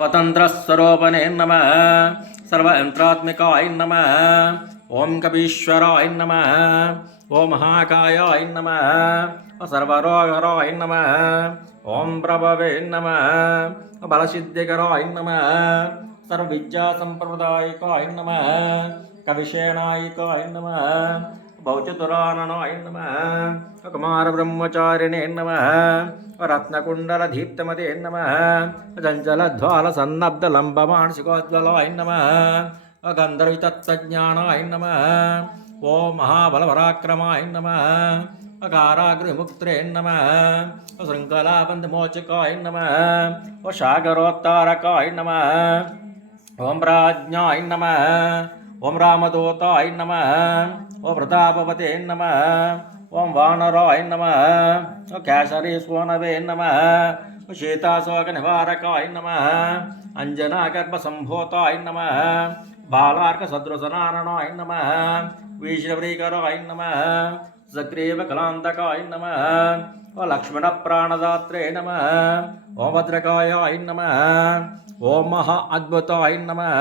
स्वतंत्रस्वरूपने नमः सर्वयंत्रात्मिकाय नमः ओम कपीश्वराय नमः ओम महाकायाय नमः सर्वरोगहराय नमः ओम प्रभवे नमः बलसिद्धिकराय नमः सर्वविद्यासंप्रदायिकाय नमः कविशेनायिकाय नमः भौचतुराननाय नमः कुमारब्रह्मचारिणे नमः रत्नकुण्डलदीप्तमते नमः चञ्चलध्वालसन्नब्धलम्बमानसिकोज्ज्वलाय नमः गन्धर्वितत्त्वज्ञानाय नमः ॐ महाबलपराक्रमाय नमः कारागृहमुक्त्रे नमः शृङ्खलाबन्धमोचकाय नमः सागरोत्तारकाय नमः ॐ प्राज्ञाय नमः ॐ रामदूताय नमः ॐ प्रतापवते नमः ॐ वानराय नमः ॐ केसरीस्वनवे नमः शीताशोकनिवारकाय नमः अञ्जनागर्भसम्भूताय नमः बालार्कसदृशनारायणाय नमः विष्णुप्रियकराय नमः सक्रीवकलान्तकाय नमः लक्ष्मणप्राणदात्रे नमः ॐ भद्रकायाय नमः ॐ महा अद्भुताय नमः।